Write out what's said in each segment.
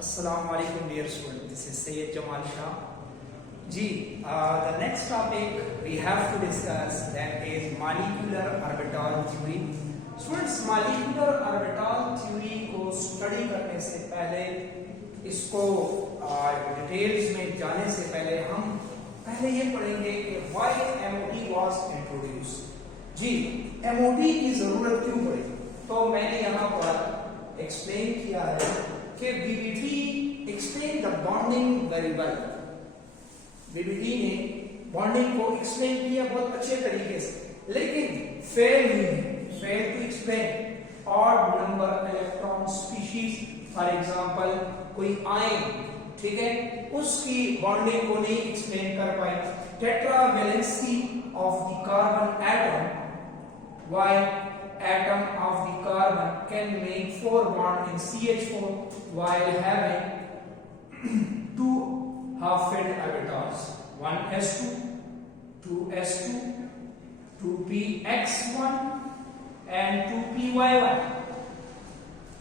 Assalamualaikum dear students, this is Sayyid Jamal Shah. The next topic we have to discuss that is molecular orbital theory. Students, molecular orbital theory को study करने से पहले, इसको details में जाने से पहले हम पहले ये पढ़ेंगे कि why MOT was introduced. MOT की जरूरत क्यों पड़ी? तो मैंने यहाँ पर एक्सप्लेन किया है कि BBT explain the bonding very well. BBT ने बॉन्डिंग को एक्सप्लेन किया बहुत अच्छे तरीके से, लेकिन fail to explain odd number electron species. For example कोई आयन, ठीक है, उसकी बॉन्डिंग को नहीं एक्सप्लेन कर पाई. Tetravalency of the carbon atom, why atom of the carbon can make 4 bond in CH4 while having two half-filled orbitals, 1s2, 2s2, 2px1 and 2py1.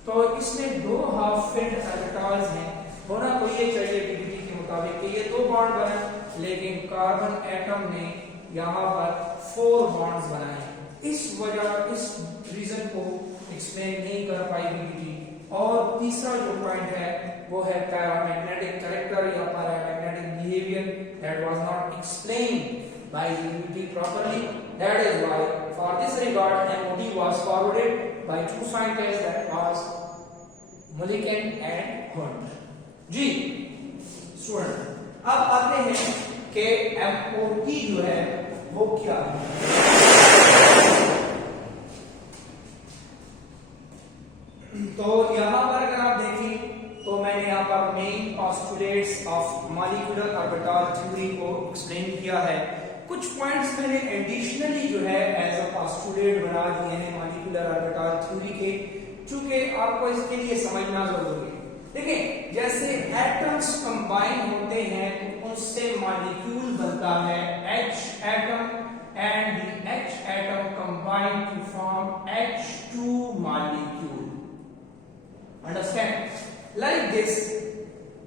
तो इसमें दो half-filled orbitals हैं. होना तो ये चाहिए BBT के मुताबिक कि ये दो बॉन्ड बने, लेकिन कार्बन एटम ने यहाँ पर 4 बॉन्ड्स बनाए. इस रीजन को एक्सप्लेन नहीं कर पाई BBT. और तीसरा जो पॉइंट है वो है पैरामैग्नेटिक कैरेक्टर या paramagnetic behaviour that was not explained bye BBT properly. That is why for this regard MOT was forwarded by two scientists, that was Mulliken and Hunt. Student, अब आते हैं कि MOT जो है वो क्या है. तो यहां पर अगर आप देखें तो मैंने यहां पर main postulates of molecular orbital theory को एक्सप्लेन किया है. कुछ पॉइंट्स मैंने एडिशनली जो है एज अ पोस्टुलेट बना दिए हैं मॉलिक्यूलर ऑर्बिटल थ्योरी के, चूंकि आपको इसके लिए समझना जरूरी है. देखिए, जैसे एटम्स कंबाइन होते हैं तो उनसे मॉलिक्यूल बनता है H atom, and the H atom combine to form H2 molecule. Understand? Like this,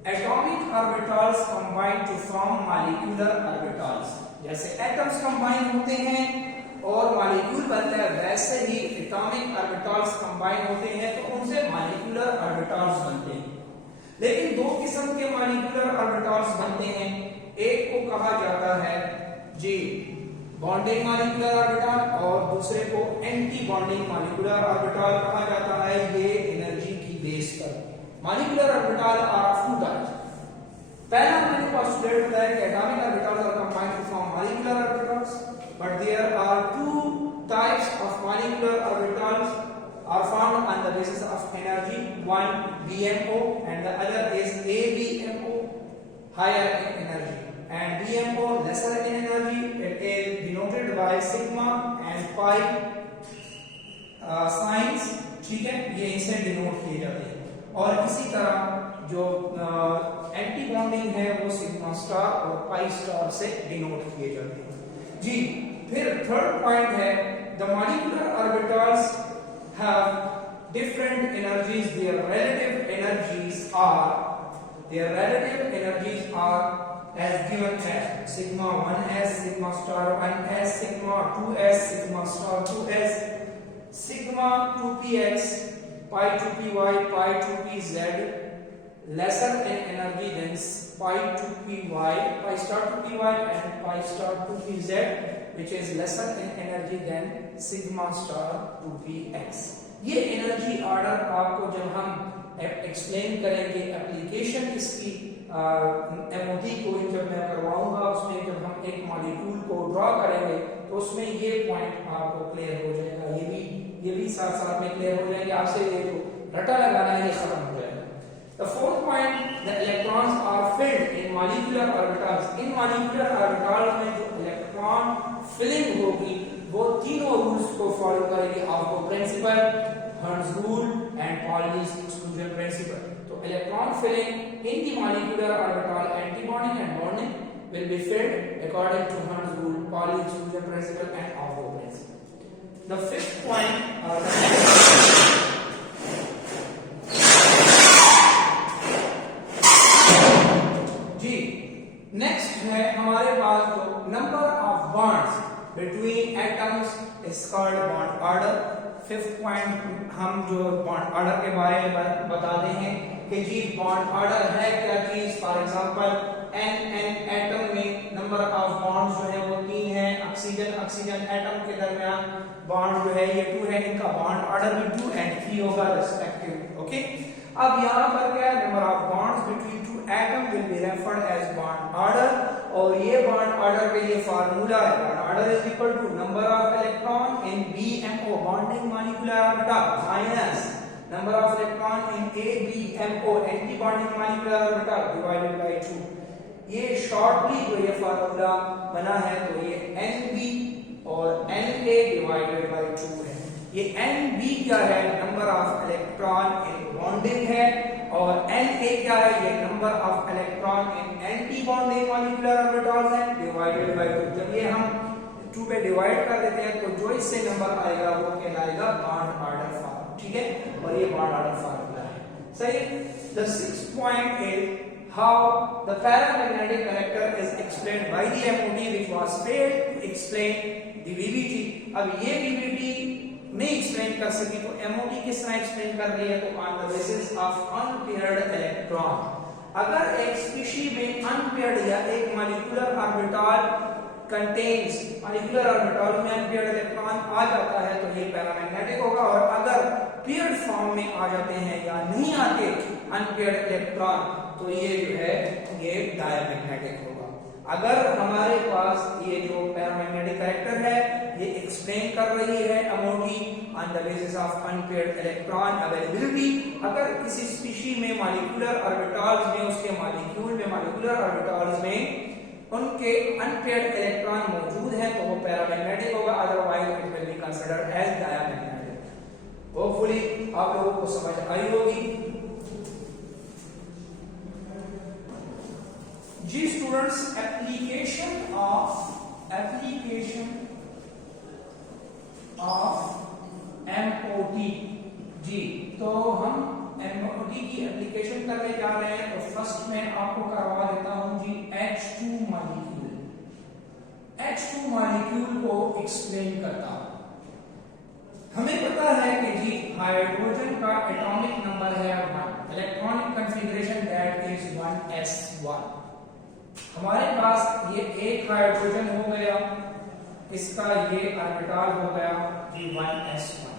atomic orbitals combine to form molecular orbitals. जैसे atoms combine होते हैं और molecule बनता है, वैसे ही atomic orbitals combine होते हैं तो उनसे molecular orbitals बनते हैं. लेकिन दो किस्म के molecular orbitals बनते हैं. एक को कहा जाता है बॉन्डिंग मॉलिक्यूलर ऑर्बिटल और दूसरे को एंटी बॉन्डिंग मॉलिक्यूलर ऑर्बिटल कहा जाता है. ये एनर्जी की बेस पर molecular orbital are of two types. पहला मैंने पोस्टुलेट बताया कि atomic orbitals are combined to form molecular orbitals, but there are two types of molecular orbitals are formed on the basis of energy. One BMO and the other is ABMO, higher in energy, and BMO lesser in energy. It is denoted by sigma and pi signs. ठीक है, ये इनसे denote किए जाते हैं. और इसी तरह जो एंटी बॉन्डिंग है वो सिग्मा स्टार और पाई स्टार से डिनोट किए जाते हैं. फिर थर्ड पॉइंट है the molecular orbitals have different energies. Their relative energies are as given as sigma 1s, sigma star 1s, sigma 2s, sigma star 2s, sigma 2px, pi 2py, pi 2pz, lesser in energy than pi 2py, pi star 2py and pi star 2pz, which is lesser in energy than sigma star 2px. ये energy order आपको जब हम explain करेंगे application इसकी MOT को जब मैं करवाऊंगा, उसमें जब हम एक मॉलिक्यूल को ड्रॉ करेंगे तो उसमें ये पॉइंट आपको क्लियर हो जाएगा. ये भी साथ साथ में क्लियर हो जाएंगे. आपसे ये जो रटा लगाना है ये खत्म हो जाएगा. The fourth point, the electrons are filled in molecular orbitals. In molecular orbitals में जो इलेक्ट्रॉन फिलिंग होगी वो तीनों रूल्स को फॉलो करेगी. आपको principle, hertz rule and Pauli's exclusion principle. तो electron filling in the molecular orbital, anti bonding and bonding will be filled according to Hurt's rule, Pauli exclusion principle and Aufbau principle. The fifth point number of bonds between atoms is called bond order. Fifth point हम जो bond order के बारे में बताते हैं कि जी bond order है क्या चीज। फॉर एग्जांपल एन एटम में नंबर ऑफ बॉन्ड्स जो है वो 3 है। ऑक्सीजन एटम के दरमियान बॉन्ड जो है ये 2 है, इनका बॉन्ड ऑर्डर भी 2 and 3 होगा रिस्पेक्टिव। ओके, अब यहाँ पर क्या है, number of bonds between 2 atom will be referred as bond order, और ये बॉन्ड ऑर्डर के लिए फार्मूला है bond order is equal to number of electron in BMO bonding molecular orbital minus number of electron in ABMO anti bonding molecular orbital divided by 2। ये shortly जो ये formula बना है तो ये NB और NA डिवाइडेड बाय 2 है। ये NB क्या है, number of electron in bonding है, और Na क्या है, ये number of electron in anti bonding molecular orbitals है डिवाइडेड बाय 2। जब ये हम 2 पे डिवाइड कर देते हैं तो जो इससे नंबर आएगा वो कहलाएगा बॉन्ड ऑर्डर फॉर्म। ठीक है, और ये बॉन्ड ऑर्डर फॉर्मूला है। सही। The 6th point is how the paramagnetic character is explained by the MOT which was failed to explain the VBT। अब ये VBT नहीं एक्सप्लेन कर सकी तो MOT किस तरह एक्सप्लेन कर रही है, तो on the basis of unpaired electron. अगर एक स्पीशी में अनपेयर्ड या एक molecular orbital contains molecular orbital में अनपेयर्ड इलेक्ट्रॉन आ जाता है तो ये पैरामैग्नेटिक होगा, और अगर पेयर्ड फॉर्म में आ जाते हैं या नहीं आते अनपेयर्ड इलेक्ट्रॉन तो ये जो है ये डायमैग्नेटिक होगा। अगर हमारे पास ये जो पैरामैग्नेटिक कैरेक्टर है ये एक्सप्लेन कर रही है MOT on the basis of unpaired electron availability. अगर किसी स्पीशी में मॉलिक्यूलर ऑर्बिटल्स में उसके मॉलिक्यूल में मॉलिक्यूलर ऑर्बिटल्स में उनके अनपेयर्ड इलेक्ट्रॉन मौजूद है तो वो पैरामैग्नेटिक होगा, otherwise it will be considered as diamagnetic. Hopefully आप लोगों को समझ आई होगी। जी स्टूडेंट्स, एप्लीकेशन ऑफ MOT। जी तो हम MOT की एप्लीकेशन करने जा रहे हैं, तो फर्स्ट में आपको करवा देता हूं जी H2 मॉलिक्यूल। H2 मॉलिक्यूल को एक्सप्लेन करता हूं। हमें पता है कि जी हाइड्रोजन का एटॉमिक नंबर है 1, electronic configuration that is 1s1। हमारे पास ये एक हाइड्रोजन हो गया, इसका ये ऑर्बिटल हो गया जी 1s1।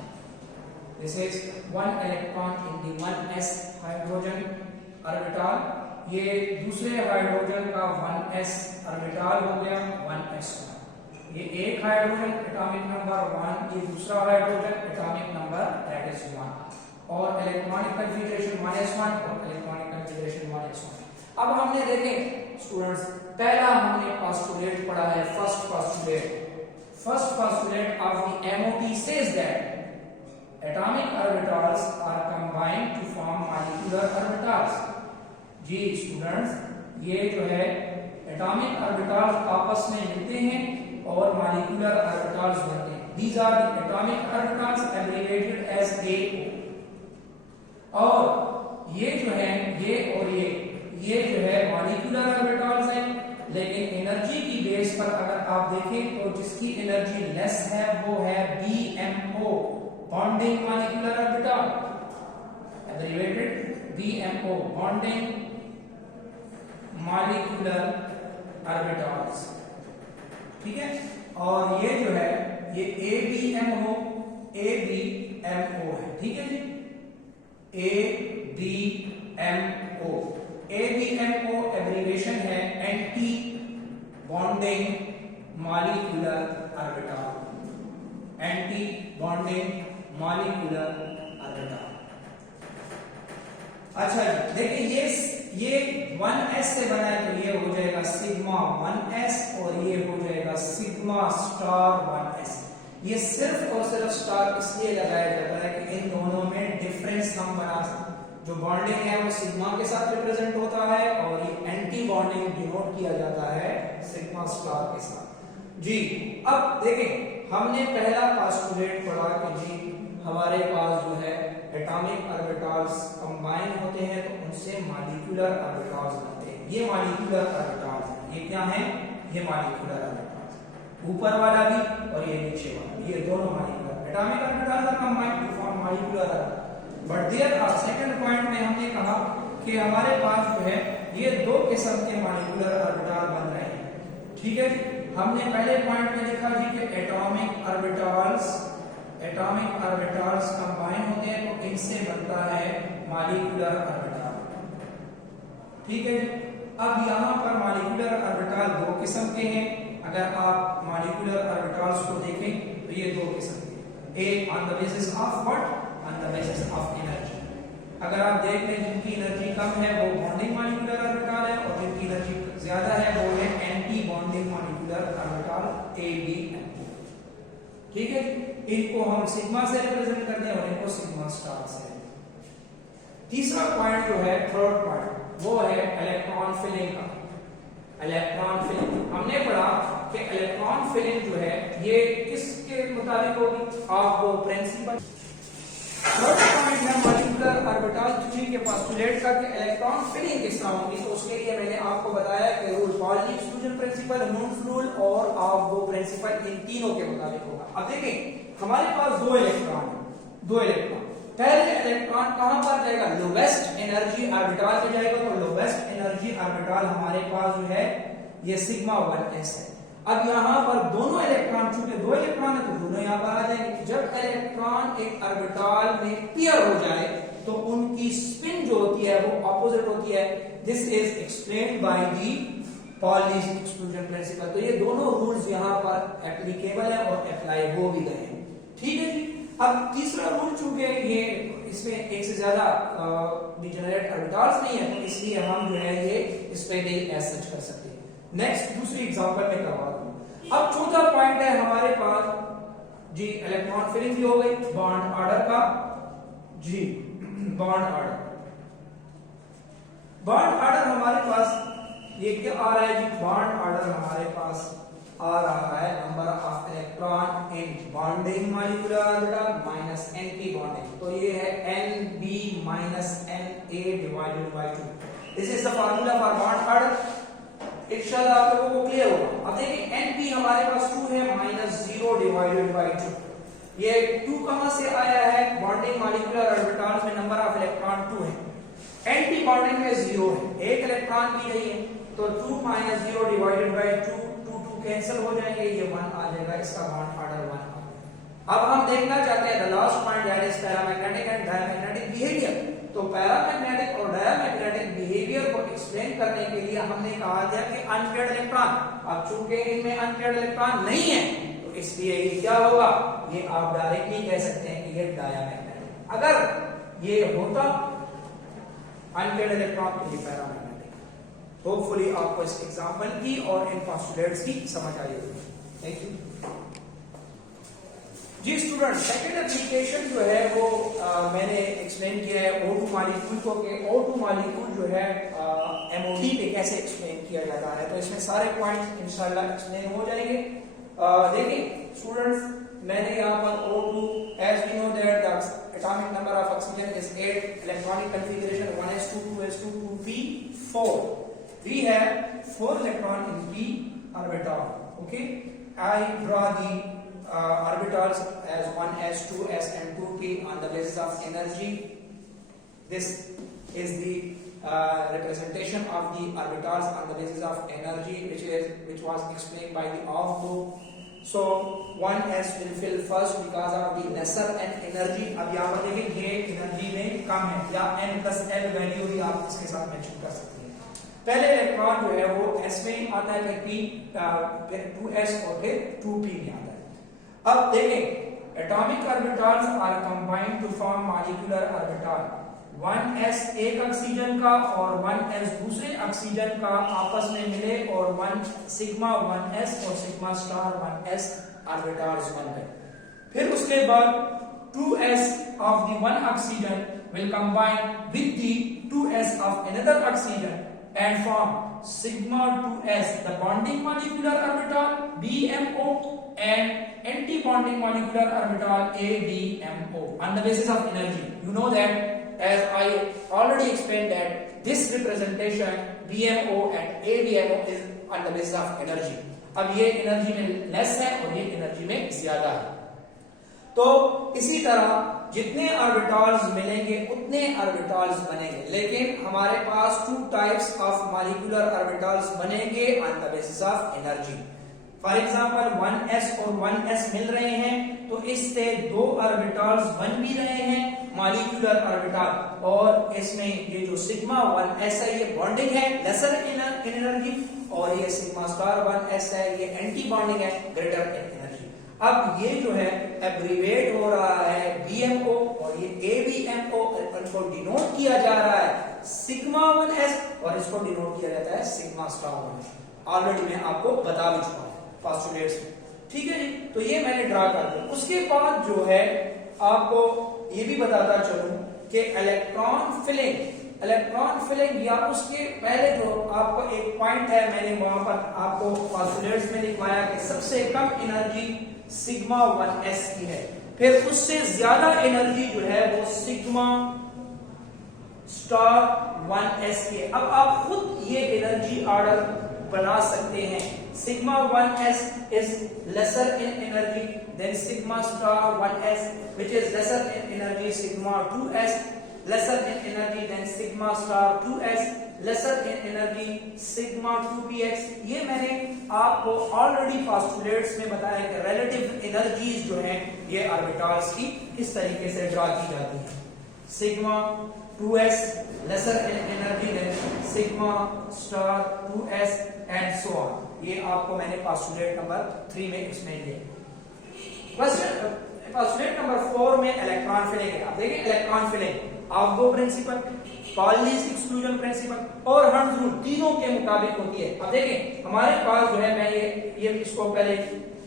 This is 1 electron in the 1s hydrogen orbital. ये दूसरे हाइड्रोजन का 1s ऑर्बिटल हो गया 1s1। ये एक हाइड्रोजन एटॉमिक नंबर 1, ये दूसरा hydrogen atomic number that is 1, और इलेक्ट्रॉनिक कॉन्फ़िगरेशन 1s1 और इलेक्ट्रॉनिक कॉन्फ़िगरेशन 1s1। अब हमने देखें स्टूडेंट्स, पहला हमने पोस्टुलेट पढ़ा है, first postulate of the MOT says that atomic orbitals are combined to form molecular orbitals। जी स्टूडेंट्स, ये जो है एटॉमिक ऑर्बिटल्स आपस में मिलते हैं और मॉलिक्यूलर ऑर्बिटल्स बनते हैं। These are the atomic orbitals abbreviated as AO। और ये जो है ये और ये जो है मॉलिक्यूलर ऑर्बिटल्स हैं, लेकिन एनर्जी की बेस पर अगर आप देखें तो जिसकी एनर्जी लेस है वो है BMO bonding molecular orbital, abbreviated BMO bonding molecular orbitals. ठीक है, और ये जो है ये ABMO है। ठीक है जी, ABMO एब्रिविएशन है anti bonding molecular orbital, anti bonding molecular orbital. अच्छा देखिए ये 1s से बना है तो ये हो जाएगा सिग्मा 1s और ये हो जाएगा सिग्मा स्टार 1s। ये सिर्फ और सिर्फ स्टार इसलिए लगाया जाता है कि इन दोनों में डिफरेंस हम बना सकते। जो बॉन्डिंग है वो सिग्मा के साथ रिप्रेजेंट होता है और ये एंटी बॉन्डिंग डिनोट किया जाता है सिग्मा स्टार के साथ। जी अब देखें, हमने पहला पोस्टुलेट पढ़ा कि जी हमारे पास जो है एटॉमिक ऑर्बिटल्स कंबाइन होते हैं तो उनसे मॉलिक्यूलर ऑर्बिटल्स बनते हैं। ये मॉलिक्यूलर ऑर्बिटल्स हैं, ये क्या हैं? ये मॉलिक्यूलर ऑर्बिटल्स, ऊपर वाला भी और ये नीचे वाला भी, ये दोनों molecular atomic orbitals are combined to form molecular orbital. But there are second point में हमने कहा कि हमारे पास जो है ये दो किस्म के मॉलिक्यूलर ऑर्बिटल बन रहे हैं। ठीक है, हमने पहले पॉइंट में देखा जी कि एटॉमिक ऑर्बिटल्स कंबाइन होते हैं तो इनसे बनता है मॉलिक्यूलर ऑर्बिटल। ठीक है, अब यहाँ पर मॉलिक्यूलर ऑर्बिटल दो किस्म के हैं। अगर आप मॉलिक्यूलर ऑर्बिटल्स को देखें तो ये दो किस्म के, एक on the basis of what, on the basis of energy. अगर आप देख लें जिनकी एनर्जी कम है वो बॉन्डिंग मॉलिक्यूलर ऑर्बिटल है, और जिनकी एनर्जी ज्यादा है वो है anti bonding molecular orbital ABNO। ठीक है, इनको हम सिग्मा से रिप्रेजेंट करते हैं और इनको सिग्मा स्टार से। तीसरा पॉइंट जो है, थर्ड पॉइंट, वो है इलेक्ट्रॉन फिलिंग का। इलेक्ट्रॉन फिलिंग हमने पढ़ा कि इलेक्ट्रॉन फिलिंग जो है ये किसके मुताबिक होगी, आप वो प्रिंसिपल। थर्ड पॉइंट है मॉलिक्यूलर ऑर्बिटल थ्योरी के पोस्टुलेट का कि इलेक्ट्रॉन फिलिंग किस तरह होगी। तो उसके लिए मैंने आपको बताया कि rule poly exclusion principle, moons rule और आप वो प्रिंसिपल इन तीनों के मुताबिक होगा। अब देखें हमारे पास दो इलेक्ट्रॉन, पहले इलेक्ट्रॉन कहां पर जाएगा, लोवेस्ट एनर्जी ऑर्बिटल पे जाएगा। तो लोवेस्ट एनर्जी ऑर्बिटल हमारे पास जो है ये सिग्मा 1s है। अब यहाँ पर दोनों इलेक्ट्रॉन, चूंकि दो इलेक्ट्रॉन है तो दोनों यहाँ पर आ जाएंगे। जब इलेक्ट्रॉन एक ऑर्बिटल में पेयर हो जाए तो उनकी स्पिन जो होती है वो ऑपोजिट होती है। This is explained by the poly exclusion principle. तो ये दोनों रूल्स यहाँ पर एप्लीकेबल है और अप्लाई हो भी गए हैं। ठीक है जी, अब तीसरा रूल, चूंकि ये इसमें एक से ज्यादा डिजेनरेट ऑर्बिटल्स नहीं है तो इसलिए हम जो है ये इस पे नहीं एज सच कर सकते। नेक्स्ट दूसरी एग्जांपल में करवा दूं। अब चौथा पॉइंट है हमारे पास जी, इलेक्ट्रॉन फिलिंग भी हो गई, बॉन्ड ऑर्डर का जी, बॉन्ड ऑर्डर हमारे पास ये क्या आ रहा है जी, बॉन्ड ऑर्डर हमारे पास आ रहा है number of electron in bonding molecular orbital minus anti bonding. तो ये है Nb minus Na divided by 2। This is the formula for bond order. इंशाल्लाह आप लोगों को क्लियर होगा। अब देखिए Np हमारे पास 2 है, -0 डिवाइडेड बाय 2। ये 2 कहां से आया है, बॉन्डिंग मॉलिक्यूलर ऑर्बिटल्स में नंबर ऑफ इलेक्ट्रॉन 2 है, एंटी बॉन्डिंग में 0 है, एक इलेक्ट्रॉन भी नहीं है। तो 2 - 0 डिवाइडेड बाय 2, 2 कैंसिल हो जाएंगे, ये 1 आ जाएगा, इसका बॉन्ड ऑर्डर 1 आ गया। अब हम देखना चाहते हैं the last point, that is paramagnetic and diamagnetic behaviour. तो पैरामैग्नेटिक और डायमैग्नेटिक बिहेवियर को एक्सप्लेन करने के लिए हमने कहा था कि अनपेयर्ड इलेक्ट्रॉन, अब चूंकि इनमें अनपेयर्ड इलेक्ट्रॉन नहीं है तो इसलिए ये क्या होगा, ये आप डायरेक्टली कह सकते हैं कि ये डायमैग्नेटिक। अगर ये होता अनपेयर्ड इलेक्ट्रॉन तो ये पैरामैग्नेटिक। होपफुली आपको इस एग्जांपल की और इन पोस्टुलेट्स की समझ आई होगी। थैंक यू जी स्टूडेंट। सेकंड एप्लीकेशन जो है वो मैंने एक्सप्लेन किया है O2 मॉलिक्यूल को, कि O2 मॉलिक्यूल जो है MOD पे कैसे एक्सप्लेन किया जाता है। तो इसमें सारे पॉइंट्स इंशाल्लाह एक्सप्लेन हो जाएंगे। देखिए स्टूडेंट्स, मैंने यहाँ पर O2 as we know that the atomic number of oxygen is 8, electronic configuration 1s2 2s2 2p4. We have 4 electron in p orbital. Okay, I draw the orbitals as 1s 2s and 2p on the basis of energy. This is the representation of the orbitals on the basis of energy, which was explained by the off group. So 1s will fill first because of the lesser n energy. अब यहाँ पर देखिए ये energy में कम है, या n plus l value भी आप इसके साथ मेंशन कर सकते हैं। पहले इलेक्ट्रॉन जो है वो s में आता है, फिर 2s और फिर 2p में आता है। अब देखें atomic orbitals are combined to form molecular orbital. 1s एक ऑक्सीजन का और 1s दूसरे ऑक्सीजन का आपस में मिले और 1 सिग्मा 1s और सिग्मा स्टार 1s ऑर्बिटल्स बन गए। फिर उसके बाद 2s of the one oxygen will combine with the 2s of another oxygen and form sigma 2s, the bonding molecular orbital BMO, and anti-bonding molecular orbital ADMO on the basis of energy. You know that as I already explained that this representation BMO and ABMO is on the basis of energy. अब ये energy में less है और ये energy में ज्यादा है। तो इसी तरह जितने ऑर्बिटल्स मिलेंगे उतने ऑर्बिटल्स बनेंगे, लेकिन हमारे पास two types of molecular orbitals बनेंगे on the basis of energy. For example 1s और 1s मिल रहे हैं तो इससे दो ऑर्बिटल्स बन भी रहे हैं मॉलिक्यूलर ऑर्बिटल, और इसमें ये जो सिग्मा 1s है ये बॉन्डिंग है लेसर इन एनर्जी, और ये सिग्मा स्टार 1s है ये एंटी बॉन्डिंग है ग्रेटर इन एनर्जी। अब ये जो है एब्रीवेट हो रहा है BMO और ये ABMO, इनको डिनोट किया जा रहा है सिग्मा 1s और इसको डिनोट किया जाता है सिग्मा स्टार 1s। ऑलरेडी मैं आपको बता भी चुका हूं पोस्टुलेट्स में, ठीक है जी। तो ये मैंने ड्रा कर दिया। उसके बाद जो है आपको ये भी बताता चलूं कि इलेक्ट्रॉन फिलिंग या उसके पहले जो आपको एक पॉइंट है मैंने वहां पर आपको पोस्टुलेट्स में लिखवाया कि सबसे कम एनर्जी सिग्मा 1s की है, फिर उससे ज्यादा एनर्जी जो है वो सिग्मा स्टार 1s की है। अब आप खुद ये एनर्जी ऑर्डर बना सकते हैं। Sigma 1s is lesser in energy than sigma star 1s, which is lesser in energy sigma 2s, lesser in energy than sigma star 2s, lesser in energy sigma 2px। ये मैंने आपको already postulates में बताया कि relative energies जो हैं ये orbitals की इस तरीके से ड्रा की जाती है। Sigma 2s lesser in energy than sigma star 2s and so on। ये आपको मैंने पोस्टुलेट नंबर 3 में एक्सप्लेन किया। पोस्टुलेट नंबर 4 में इलेक्ट्रॉन फिलिंग है। आप देखिए electron filling of principle, Pauli's exclusion principle और हर्ट्ज रूल तीनों के मुताबिक होती है। अब देखिए हमारे पास जो है मैं ये इसको पहले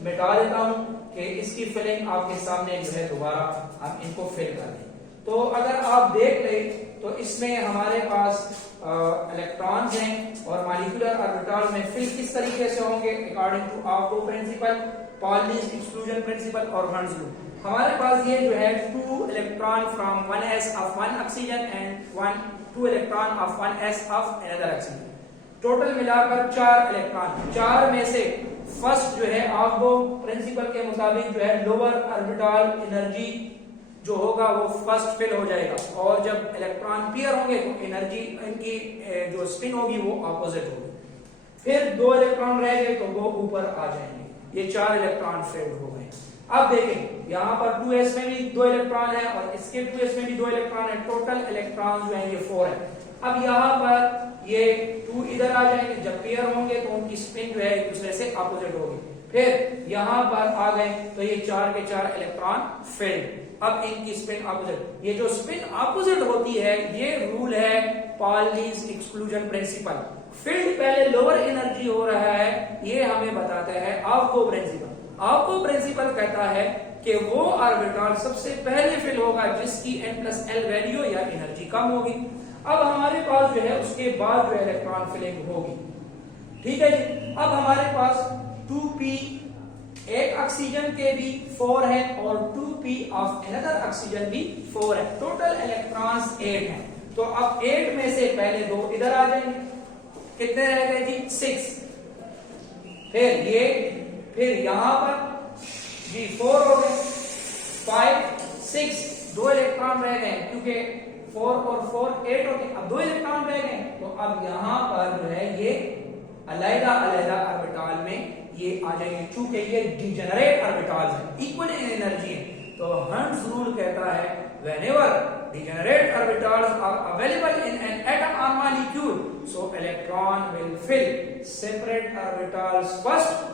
मिटा देता हूं कि इसकी फिलिंग आपके सामने जो है दोबारा हम इनको फिल कर दें। तो अगर आप देख लें तो इसमें हमारे पास इलेक्ट्रॉन्स हैं और मॉलिक्यूलर ऑर्बिटल में फिल किस तरीके से होंगे according to octet principle, Pauli's exclusion principle और हर्ट्ज रूल। हमारे पास ये जो है 2 electron from 1s of 1 oxygen and 2 electron of 1s of another oxygen, total मिलाकर 4 इलेक्ट्रॉन। 4 में से फर्स्ट जो है ऑक्टो प्रिंसिपल के मुताबिक जो है लोअर ऑर्बिटल एनर्जी जो होगा वो फर्स्ट फिल हो जाएगा, और जब इलेक्ट्रॉन पेयर होंगे तो एनर्जी इनकी जो स्पिन होगी वो ऑपोजिट होगी। फिर 2 इलेक्ट्रॉन रह गए तो वो ऊपर आ जाएंगे। ये 4 इलेक्ट्रॉन फिल हो गए। अब देखें यहाँ पर 2s में भी 2 इलेक्ट्रॉन है और इसके 2s में भी 2 इलेक्ट्रॉन है, टोटल इलेक्ट्रॉन जो है ये 4 है। अब यहाँ पर ये 2 इधर आ जाएंगे, जब पेयर होंगे तो उनकी स्पिन जो है एक दूसरे से ऑपोजिट होगी। फिर यहाँ पर आ गए तो ये 4 के 4 इलेक्ट्रॉन फिल्ड, अब इनकी स्पिन ऑपोजिट। ये जो स्पिन ऑपोजिट होती है ये रूल है पॉलीज एक्सक्लूजन प्रिंसिपल। फील्ड पहले लोअर एनर्जी हो रहा है ये हमें बताता है ऑक्टो प्रिंसिपल। ऑक्टो प्रिंसिपल कहता है कि वो ऑर्बिटल सबसे पहले फिल होगा जिसकी n+l वैल्यू या एनर्जी कम होगी। अब हमारे पास जो है उसके बाद जो इलेक्ट्रॉन फिलिंग होगी, ठीक है जी। अब हमारे पास 2p एक ऑक्सीजन के भी 4 है और 2p ऑफ अनदर ऑक्सीजन भी 4 है, टोटल इलेक्ट्रॉन्स 8 हैं। तो अब 8 में से पहले 2 इधर आ जाएंगे, कितने रह गए जी 6। फिर यहां पर जी 4 हो गए, 5 6 2 इलेक्ट्रॉन रह गए क्योंकि 4 और 4 8 होते हैं। अब 2 इलेक्ट्रॉन रह गए तो अब यहां पर जो है ये अलग ऑर्बिटल में ये आ जाएंगे, चूंकि ये डिजेनरेट ऑर्बिटल्स हैं, इक्वल इन एनर्जी है। तो हर्ट्ज रूल कहता है whenever degenerate orbitals are available in an atom or molecule, so electron will fill separate orbitals first,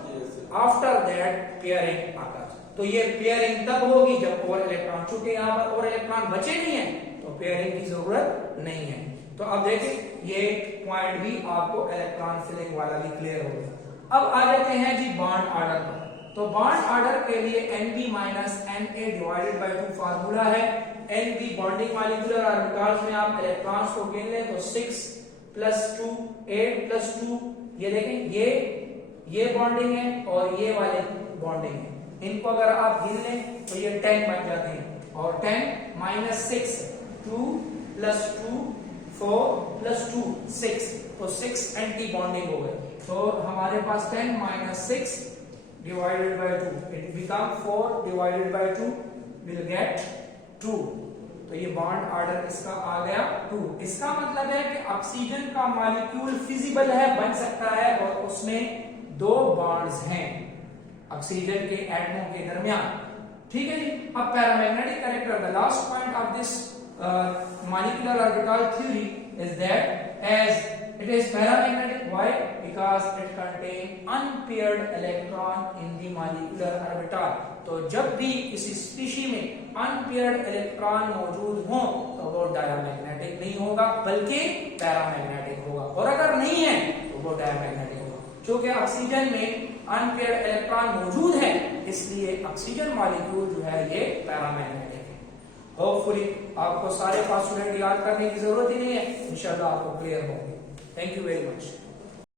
after that pairing occurs। तो ये पेयरिंग तब होगी जब और इलेक्ट्रॉन, चूंकि यहाँ पर और इलेक्ट्रॉन बचे नहीं है तो पेयरिंग की जरूरत नहीं है। तो अब देखिए ये पॉइंट भी आपको इलेक्ट्रॉन फिलिंग वाला भी क्लियर हो गया। अब आ जाते हैं जी बॉन्ड ऑर्डर पर। तो बॉन्ड ऑर्डर के लिए Nb minus Na divided by 2 formula है। Nb बॉन्डिंग मॉलिक्यूलर ऑर्बिटल्स में आप इलेक्ट्रॉन्स को गिन लें तो 6 + 2 8 + 2, ये देखें ये बॉन्डिंग है और ये वाले बॉन्डिंग है। इनको अगर आप गिन लें तो ये 10 बन जाते हैं, और 10 - 6 2 प्लस 2 4 प्लस 2 6, तो 6 एंटी बॉन्डिंग हो गए। तो हमारे पास 10 minus 6 divided by 2, it become 4 divided by 2 will get 2। तो ये बॉन्ड ऑर्डर इसका आ गया 2। इसका मतलब है कि ऑक्सीजन का मॉलिक्यूल फिजिबल है, बन सकता है, और उसमें 2 बॉन्ड्स हैं ऑक्सीजन के एटमों के दरमियान। ठीक है जी। अब paramagnetic character, the last point of this molecular orbital theory is that as it is paramagnetic. Why? Because it contains unpaired electron in the molecular orbital. तो जब भी किसी स्पीशी में अनपेयर्ड इलेक्ट्रॉन मौजूद हो तो वो डायमैग्नेटिक नहीं होगा बल्कि पैरामैग्नेटिक होगा, और अगर नहीं है तो वो डायमैग्नेटिक होगा। क्योंकि ऑक्सीजन में अनपेयर्ड इलेक्ट्रॉन मौजूद है, इसलिए ऑक्सीजन मॉलिक्यूल जो है ये पैरामैग्नेटिक है। होपफुली आपको सारे पासवर्ड याद करने की जरूरत ही नहीं है, इंशाल्लाह आपको क्लियर होंगे। Thank you very much.